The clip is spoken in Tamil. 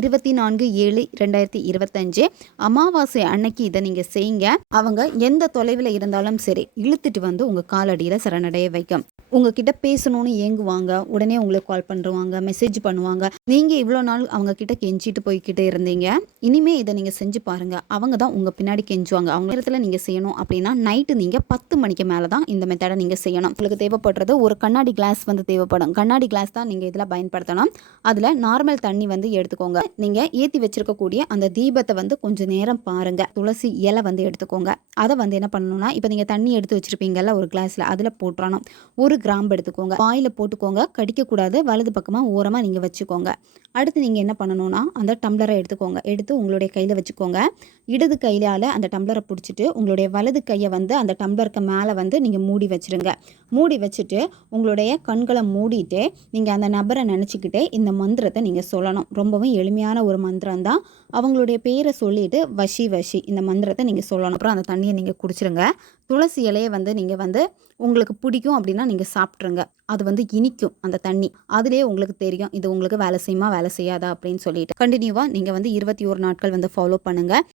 24/7/2025 அமாவாசை அன்னைக்கு இதை நீங்கள் செய்யுங்க. அவங்க எந்த தொலைவில் இருந்தாலும் சரி இழுத்துட்டு வந்து உங்கள் காலடியில் சரணடைய வைக்கும். உங்ககிட்ட பேசணும்னு ஏங்குவாங்க, உடனே உங்களுக்கு கால் பண்ணுவாங்க, மெசேஜ் பண்ணுவாங்க. நீங்கள் இவ்வளோ நாள் அவங்க கிட்ட கெஞ்சிட்டு போய்கிட்டே இருந்தீங்க. இனிமே இதை நீங்கள் செஞ்சு பாருங்கள். அவங்க தான் உங்கள் பின்னாடி கெஞ்சுவாங்க. அவங்க நேரத்தில் நீங்கள் செய்யணும் அப்படின்னா நைட்டு நீங்கள் 10 மணிக்கு மேலே தான் இந்த மெத்தடை நீங்கள் செய்யணும். உங்களுக்கு தேவைப்படுறது ஒரு கண்ணாடி கிளாஸ் வந்து தேவைப்படும். கண்ணாடி கிளாஸ் தான் நீங்கள் இதில் பயன்படுத்தணும். அதில் நார்மல் தண்ணி வந்து எடுத்துக்கோங்க. நீங்கள் ஏற்றி வச்சிருக்கக்கூடிய அந்த தீபத்தை வந்து கொஞ்சம் நேரம் பாருங்கள். துளசி இலை வந்து எடுத்துக்கோங்க. அதை வந்து என்ன பண்ணணும்னா, இப்போ நீங்கள் தண்ணி எடுத்து வச்சுருப்பீங்கல்ல ஒரு கிளாஸில், அதில் போட்டுறணும். ஒரு கிராம்பு எடுத்துக்கோங்க. வாயில் போட்டுக்கோங்க, கடிக்கக்கூடாது. வலது பக்கமாக ஓரமாக நீங்கள் வச்சுக்கோங்க. அடுத்து நீங்கள் என்ன பண்ணணும்னா, அந்த டம்ளரை எடுத்துக்கோங்க. எடுத்து உங்களுடைய கையில் வச்சுக்கோங்க. இடது கையால் அந்த டம்ளரை பிடிச்சிட்டு உங்களுடைய வலது கையை வந்து அந்த டம்ளருக்கு மேலே வந்து நீங்கள் மூடி வச்சுருங்க. மூடி வச்சுட்டு உங்களுடைய கண்களை மூடிட்டு நீங்கள் அந்த நபரை நினச்சிக்கிட்டே இந்த மந்திரத்தை நீங்கள் சொல்லணும். ரொம்பவும் எளிமையான ஒரு மந்திரம் தான். அவங்களுடைய பேரை சொல்லிட்டு வஷி வஷி இந்த மந்திரத்தை நீங்கள் சொல்லணும். அப்புறம் அந்த தண்ணியை நீங்கள் குடிச்சிருங்க. துளசி இலையை வந்து நீங்கள் வந்து உங்களுக்கு பிடிக்கும் அப்படின்னா நீங்கள் சாப்பிட்ருங்க. அது வந்து இனிக்கும் அந்த தண்ணி. அதுலேயே உங்களுக்கு தெரியும் இது உங்களுக்கு வேலை செய்யுமா வேலை செய்யாதா அப்படின்னு சொல்லிட்டு. கண்டினியூவாக நீங்கள் வந்து 21 நாட்கள் வந்து ஃபாலோ பண்ணுங்கள்.